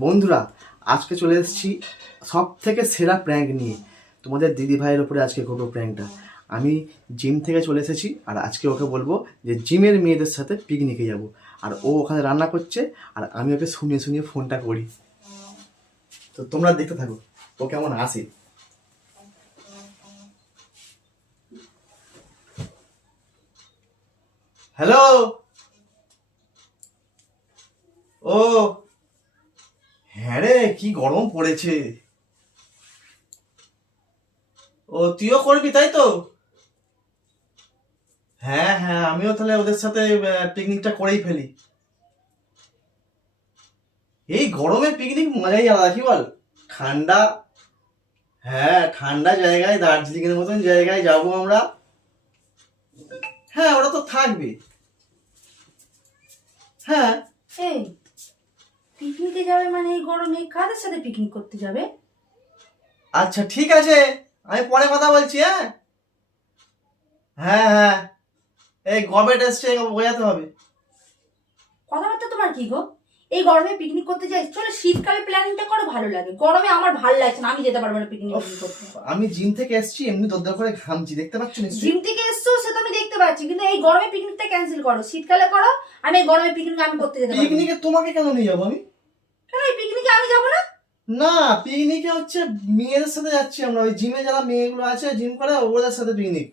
বন্ধুরা, আজকে চলে এসেছি সব থেকে সেরা প্র্যাঙ্ক নিয়ে। তোমাদের দিদি ভাইয়ের উপরে আজকে করবো প্র্যাঙ্কটা। আমি জিম থেকে চলে এসেছি, আর আজকে ওকে বলবো যে জিমের মেয়েদের সাথে পিকনিকে যাব। আর ও ওখানে রান্না করছে, আর আমি ওকে শুনিয়ে শুনিয়ে ফোনটা করি। তো তোমরা দেখতে থাকো ও কেমন আসে। হ্যালো, ও হ্যাঁ রে, কি গরম পড়েছে। ও তুইও করবি তাই তো? হ্যাঁ হ্যাঁ, আমিও তাহলে ওদের সাথে পিকনিকটা করেই ফেলি। এই গরমে পিকনিক মজাই আলাদা, কি বল? ঠান্ডা, হ্যাঁ ঠান্ডা জায়গায়, দার্জিলিং এর মতন জায়গায় যাব আমরা। হ্যাঁ ওরা তো থাকবে। হ্যাঁ। এই পিকনিকে যাবে মানে এই গরমে কাদের সাথে পিকনিক করতে যাবে? আচ্ছা ঠিক আছে, আমি পরে কথা বলছি। হ্যাঁ হ্যাঁ হ্যাঁ, এই গভর্নমেন্ট এসছে, বোঝাতে হবে। কথাবার্তা তোমার কি গো? এই গরমে পিকনিক করতে যাই, চলো শীতকালে প্ল্যানিংটা করো, ভালো লাগে। গরমে আমার ভালো লাগছে না, আমি যেতে পারবো না পিকনিক করতে। আমি জিম থেকে এসছি, এমনি দরদর করে ঘামছি, দেখতে পাচ্ছ নিশ্চয়ই। জিম থেকে এসছো সে তো আমি দেখতে পাচ্ছি, কিন্তু এই গরমে পিকনিকটা ক্যান্সেল করো, শীতকালে করো। আমি এই গরমে পিকনিক আমি করতে যেতে পারবো না। পিকনিকে তোমাকে কেন নিয়ে যাবো আমি? কেন এই পিকনিকে আমি যাবো না? না, পিকনিকে হচ্ছে মেয়েদের সাথে যাচ্ছি আমরা, ওই জিমে যারা মেয়েগুলো আছে জিম করে ওদের সাথে পিকনিক।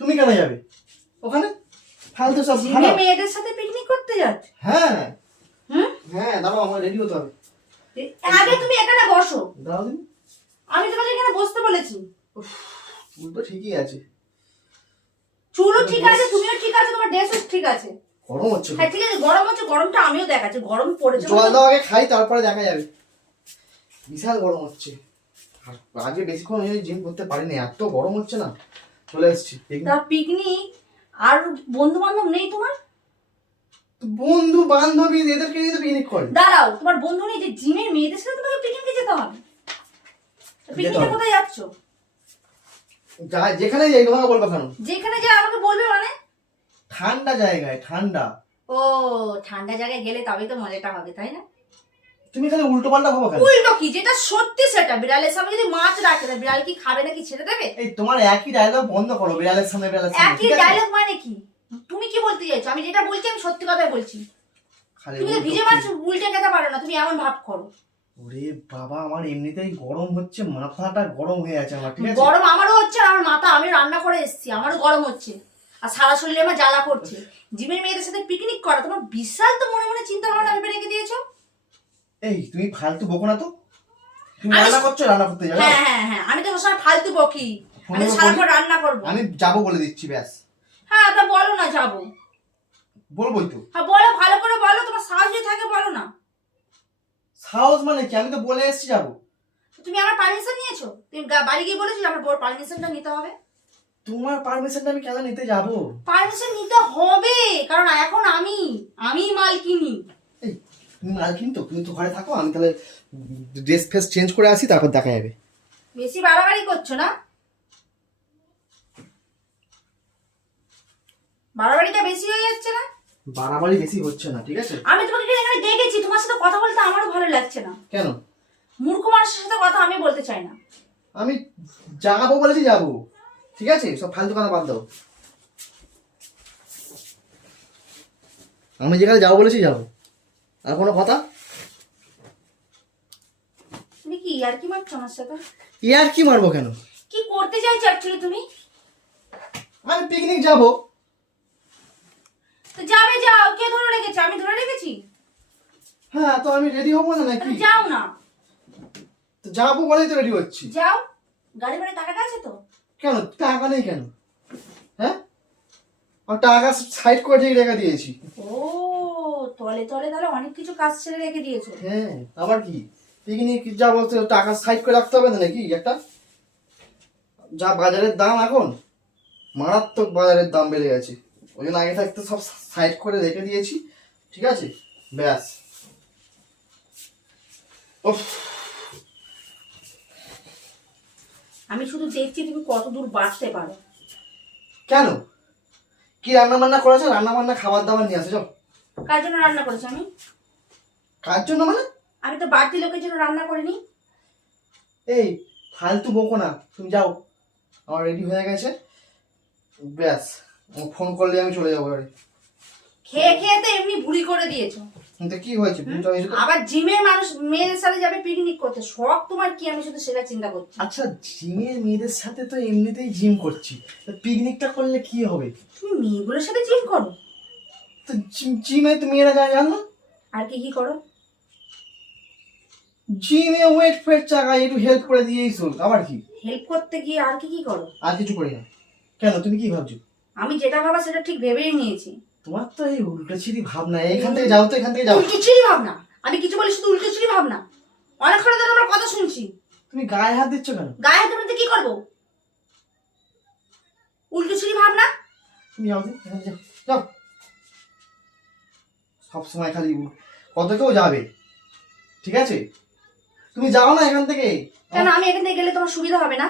তুমি কেন যাবে ওখানে? ফালতু সব জিমে মেয়েদের সাথে পিকনিক করতে যাচ্ছ? হ্যাঁ হুম, হ্যাঁ, দাঁড়াও আমার রেডি হতে হবে। আগে তুমি এখানে বসো, দাঁড়াও দিন। আমি তোমাকে এখানে বসতে বলেছি। চুল তো ঠিকই আছে। চুলও ঠিক আছে, তুমিও ঠিক আছে, তোমার ড্রেসও ঠিক আছে। গরম হচ্ছে। হ্যাঁ ঠিক আছে, গরম হচ্ছে, গরমটা আমিও দেখাচ্ছি, গরম পড়েছে। জল দাও আগে, খাই তারপরে দেখা যাবে। বিশাল গরম হচ্ছে, আর আগে বেশিক্ষণ জিম করতে পারিনি, এত গরম হচ্ছে না। চলে এসেছি। তা পিকনিক আর বন্ধু বান্ধব নেই তোমার? বন্ধু বান্ধবী এদেরকে নিয়ে তো পিকনিক করে। দাঁড়াও, তোমার বন্ধু নেই যে জিমের মেয়েদের সাথে তোমাকে পিকনিকে যেতে হবে? পিকনিকে কোথায় যাচ্ছ? যেখানে যাই তোমাকে বলবো কেন? যেখানে যা আমাকে বলবে মানে? ঠান্ডা জায়গায়, ঠান্ডা। ও, ঠান্ডা জায়গায় গেলে তবেই তো মজাটা হবে, তাই না? তুমি খালি উল্টো পাল্টা ভাবো কেন? উল্টো কি, যেটা সত্যি সেটা। বিড়ালের সামনে যদি মাছ রাখে, তা বিড়াল কি খাবে নাকি ছেড়ে দেবে? এই তোমার একই ডায়লগ বন্ধ করো, বিড়ালের সামনে বিড়ালের সামনে। একই ডায়লগ মানে কি? তুমি কি বলতে চাইছো? আমি যেটা বলছি আমি সত্যি কথাই বলছি। খালি তুমি তো ভিজে মাছ উল্টে খেতে পারো না, তুমি এমন ভাব করো। ওরে বাবা, আমার এমনিতেই গরম হচ্ছে, মাথাটা গরম হয়ে আছে আমার, ঠিক আছে? গরম আমারও হচ্ছে, আর আমার মাথা, আমি রান্না করে এসেছি, আমারও গরম হচ্ছে, আর সারা শরীরে আমার জ্বালা করছে। জিমের মেয়েদের সাথে পিকনিক করা তোমার বিশাল তো মনে মনে চিন্তা ভাবনা ভেবে রেখে দিয়েছো। এই তুমি ফালতু বকো না তো। তুমি রান্না করছো, রান্না করতে যাও। হ্যাঁ হ্যাঁ হ্যাঁ, আমি তো সবসময় ফালতু বকি, আমি সারাক্ষণ রান্না করবো। আমি যাবো বলে দিচ্ছি, ব্যাস। হ্যাঁ তা বলো না যাবো। বলবোই তো। হ্যাঁ বলো, ভালো করে বলো, তোমার সাহস যদি থাকে বলো না। সাহস মানে কি? আমি তো বলে এসেছি যাবো। তুমি আমার পারমিশন নিয়েছো? তুমি বাড়ি গিয়ে বলেছো যে আমার বড় পারমিশনটা নিতে হবে? তোমার পারমিশনটা আমি কেন নিতে যাবো? পারমিশন নিতে হবে, কারণ এখন আমি মালকিনি। এই তুমি মালকিন তো, তুমি তো ঘরে থাকো, আমি তাহলে ড্রেস ফ্রেস চেঞ্জ করে আসি, তারপর দেখা যাবে। বেশি বাড়াবাড়ি করছো না? বাড়াবাড়িটা বেশি হয়ে যাচ্ছে না? বাড়াবাড়ি বেশি হচ্ছে না, ঠিক আছে? আমি তোমাকে এখানে দেখেছি, তোমার সাথে কথা বলতে আমারও ভালো লাগছে না। কেন? মূর্খ মানুষের সাথে কথা আমি বলতে চাই না। আমি যাবো বলেছি যাবো, ঠিক আছে? সব ফালতু কথা বাদ দাও। আমি যেখানে যাবো বলেছি যাবো, আর কোনো কথা? তুমি কি আর কি মারছো আমার সাথে? ইয়ার কি মারবো কেন? কি করতে চাইছো অ্যাকচুয়ালি তুমি? আমি পিকনিক যাবো। তো যাবে, যাও। কে ধরে রেখেছে? আমি ধরে রেখেছি? হ্যাঁ, তো আমি রেডি হবো না নাকি? যাও না। তো যাবো বলেই তো রেডি হচ্ছি। যাও, গাড়ি ভাড়া টাকাটা আছে তো? কেন টাকা নেই কেন? হ্যাঁ, আর টাকা সাইড করে ঠিক রেখে দিয়েছি। ও, তলে তলে তাহলে অনেক কিছু কাজ ছেড়ে রেখে দিয়েছো। হ্যাঁ, আবার কি পিকনিক যাবো তো টাকা সাইড করে রাখতে হবে না নাকি? একটা যা বাজারের দাম এখন, মারাত্মক বাজারের দাম বেড়ে গেছে, ওই জন্য আগে থাকতে সব সাইড করে রেখে দিয়েছি, ঠিক আছে? ব্যাস। উফ, আমি শুধু দেখছি তুমি কত দূর বাড়তে পারো। কেন? কি রান্না বান্না করেছো? রান্না বান্না খাবার দাবার নিয়ে আসে, চল। কার জন্য রান্না করেছো আমি? কার জন্য মানে? আমি তো বাড়তি লোকের জন্য রান্না করিনি। এই ফালতু বকো না, তুমি যাও, আমার রেডি হয়ে গেছে, ব্যাস ফোন করলে আমি চলে যাবো বাড়ি। খেয়ে খেয়ে তো এমনি ভুড়ি করে দিয়েছো। কিন্তু কি হয়েছে বুঝতে হয়েছে তো? আবার জিমের মানুষ মেয়েদের সাথে যাবে পিকনিক করতে, শখ তোমার কি? আমি শুধু সেটা চিন্তা করছি। আচ্ছা জিমের মেয়েদের সাথে তো এমনিতেই জিম করছি, পিকনিকটা করলে কি হবে? তুমি মেয়েগুলোর সাথে জিম করো? তো জিমে তো মেয়েরা যায় জানো না? আর কি কি করো? জিমে ওয়েট ফেট চাকায় একটু হেল্প করে দিয়েই শোন, আবার কি? হেল্প করতে গিয়ে আর কি কি করো? আর কিছু করি না। কেন, তুমি কি ভাবছো? আমি যেটা ভাবা সেটা ঠিক ভেবেই নিয়েছি। তোমার তো এই উল্টোছিরি ভাবনা, এখান থেকে যাও তো, এখান থেকে যাও। উল্টোছিরি ভাবনা? আমি কিছু বলি শুধু উল্টোছিরি ভাবনা? অনেকক্ষণ ধরে আমার কথা শুনছি। তুমি গায়ে হাত দিচ্ছ কেন? গায়ে হাত দিতে কি করবো? উল্টোছিরি ভাবনা? তুমি যাও তো, এখান থেকে যাও। সবসময় খালি কত কেউ যাবে, ঠিক আছে? তুমি যাও না এখান থেকে। কেন, আমি এখান থেকে গেলে তোমার সুবিধা হবে না?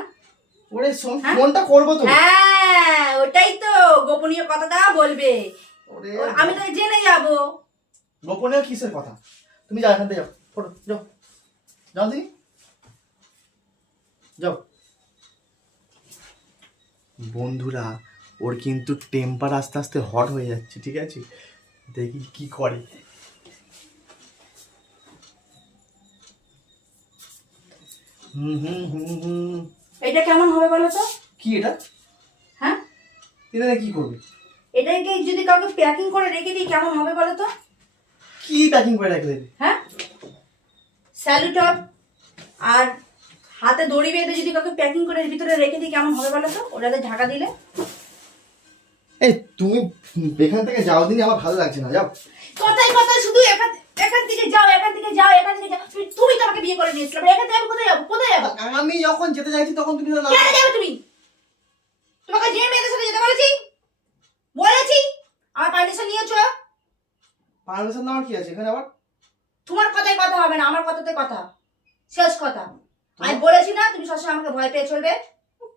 ওরে শোন, হ্যাঁ? ফোনটা করবো তো। হ্যাঁ, ওটাই তো গোপনীয় কথাটা বলবে। ওরে আমি তো জেনে যাবো। গোপনীয় কিসের কথা? তুমি যাও এখান থেকে, যাও, ফটো যাও, যাও দিদি, যাও। বন্ধুরা, ওর কিন্তু টেম্পার আস্তে আস্তে হট হয়ে যাচ্ছে, ঠিক আছে? দেখি কি করে। হুম হুম হুম হুম। এটা কেমন হবে বলো তো? কি এটা? হ্যাঁ, এটা কি করবে? এটাকে যদি কাউকে প্যাকিং করে রেখে দিই কেমন হবে বলো তো? কি প্যাকিং করে রাখলে? হ্যাঁ, স্যালুটপ আর হাতে দড়ি বেঁধে যদি কাউকে প্যাকিং করে ভিতরে রেখে দিই কেমন হবে বলো তো? ওটাতে ঢাকা দিলে। এই তুমি এখান থেকে যাও দিনি, আমার ভালো লাগছে না, যাও। কথাই কথাই শুধু এখান এখান থেকে যাও, এখান থেকে যাও, এখান থেকে যাও। তুমি তো আমাকে বিয়ে করে নিয়েছিলে, এখান থেকে আমি কোথায় যাবো? কোথায় যাবো? আমি যখন যেতে চাইছি তখন তুমি না। কেন যাবে তুমি? তোমাকে যে মেয়েদের সাথে যেতে বলেছি বলেছি, আমার পারমিশন নিয়েছো? পারমিশন নেওয়ার কি আছে এখানে আবার? তোমার কথাই কথা হবে না, আমার কথাতে কথা, শেষ কথা। আমি বলেছি না তুমি সবসময় আমাকে ভয় পেয়ে চলবে?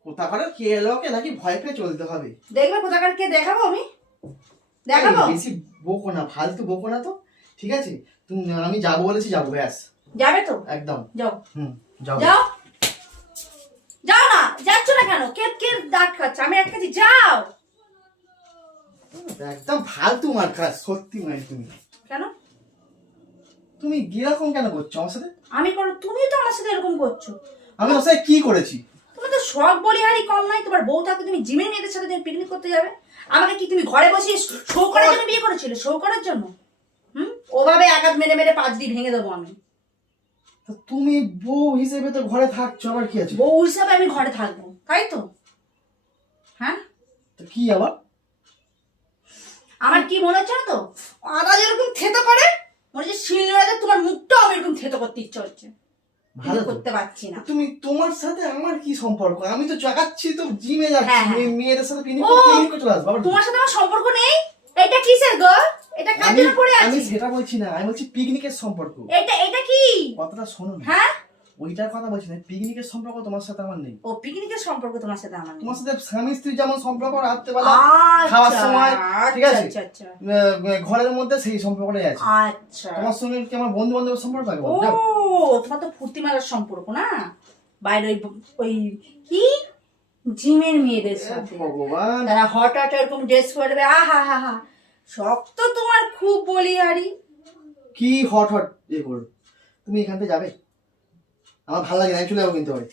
কোথাকার কে এলোকে নাকি ভয় পেয়ে চলতে হবে? দেখবে কোথাকার কে দেখাবো আমি, দেখাবো। এই, বেশি বকো না, ফালতু বকো না তো, ঠিক আছে? তুমি, আমি যাবো বলেছি, যাবো, ব্যাস। যাবে তো? একদম। যাও। যাও। যাও, যাও না, যাচ্ছ না কেন? কে কে দাঁত খাচ্ছে? আমি এক কাছে যাও। একদম ফালতু মার কাজ, সত্যি মানে তুমি। কেন? তুমি এরকম কেন করছো আমার সাথে? আমি করো, তুমি তো আমার সাথে এরকম করছো। আমি ওর সাথে কি করেছি? তোমার তো শখ বলিহারি কম নাই। তোমার বউ থাকতে তুমি জিমের মেয়েদের সাথে তুমি পিকনিক করতে যাবে? আমাকে কি তুমি ঘরে বসিয়ে শো করার জন্য বিয়ে করেছিলে? শো করার জন্য? ওভাবে আঘাত মেরে মেরে 5 দিন ভেঙে দেবো আমি। তো তুমি বউ হিসেবে তো ঘরে থাকছো, আবার কি আছে? বউ হিসাবে আমি ঘরে থাকবো, তাই তো? হ্যাঁ, তো কি আবার? আমার কি মনে হচ্ছে না তো, আদা যেরকম থেতো করে মনে হচ্ছে শিলনোড়াতে তোমার মুখটাও আমি এরকম থেতো করতে ইচ্ছা হচ্ছে, ভালো করতে পারছি না। তুমি, তোমার সাথে আমার কি সম্পর্ক? আমি তো চাকাচ্ছি তো, জিমে হ্যাঁ, যাচ্ছি, হ্যাঁ। মেয়েদের সাথে পিকনিক ও, করতে চলে আসবো। আবার তোমার সাথে আমার সম্পর্ক নেই? এটা কিসের গো? এটা কার জন্য পড়ে আমি আছে? সেটা বলছি না, আমি বলছি পিকনিকের সম্পর্ক। এটা এটা কি? কথাটা শোনো না। হ্যাঁ, ওইটার কথা বলছি না, পিকনিকের সম্পর্ক তোমার সাথে আমার নেই। ও পিকনিকের সম্পর্ক তোমার সাথে আমার নেই। তোমার সাথে স্বামী স্ত্রী যেমন সম্পর্ক রাত্রেবেলা আচ্ছা, খাওয়ার সময়, ঠিক আছে, আচ্ছা আচ্ছা ঘরের মধ্যে সেই সম্পর্কটাই আছে। আচ্ছা। তোমার সঙ্গে কি আমার বন্ধু বান্ধবের সম্পর্ক আছে? ও, তোমার তো ফুর্তি মারার সম্পর্ক না, বাইরে ওই কি জিমের মেয়েদের সাথে ভগবান, তারা হঠাৎ এরকম ড্রেস করবে, আহা হা হা, শক্ত তোমার খুব বলিহারি। কি হট হট ইয়ে করো? তুমি এখান থেকে যাবে, আমার ভালো লাগে না, আমি চলে যাবো কিন্তু বাড়ি।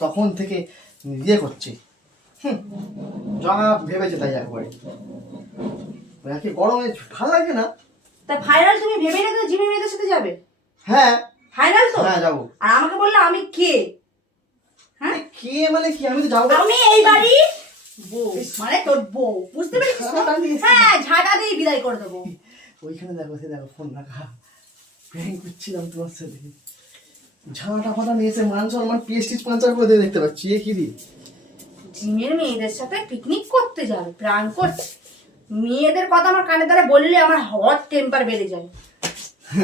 তখন থেকে ইয়ে করছে, যা ভেবেছে তাই একবারে, একে গরমে ভালো লাগে না। তা ফাইনাল তুমি ভেবে রেখে জিমের মেয়েদের সাথে যাবে? হ্যাঁ ফাইনাল তো? হ্যাঁ যাবো। আর আমাকে বললে আমি কে? হ্যাঁ, কে মানে কি? আমি তো যাবো। আমি এই বাড়ি বউ, মানে তোর বউ, বুঝতে পেরেছিস? ঝাঁটা দিয়ে এসেছি। হ্যাঁ, ঝাঁটা দিয়ে বিদায় করে দেবো। ওইখানে দেখো, সে দেখো ফোন রাখা, প্র্যাঙ্ক করছিলাম তোমার সাথে, ঝাঁটা ফাটা নিয়ে এসে মান সম্মান পিএসটি পাঞ্চার করে দিয়ে দেখতে পাচ্ছি। এ কি দি? জিমের মেয়েদের সাথে পিকনিক করতে যাবে, প্রাণ করছে। মেয়েদের কথা আমার কানে দ্বারা বললে আমার হট টেম্পার বেড়ে যায়।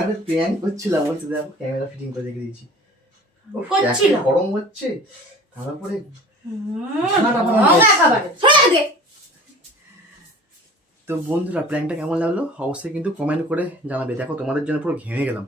আরে প্র্যাঙ্ক করছিলাম, ওই তো দেখো ক্যামেরা ফিটিং করে রেখে দিয়েছি। করছিল একে গরম হচ্ছে, তারপরে একেবারে সরে দে। তো বন্ধুরা প্র্যাঙ্কটা কেমন লাগলো অবশ্যই কিন্তু কমেন্ট করে জানাবে। দেখো তোমাদের জন্য পুরো ঘেমে গেলাম।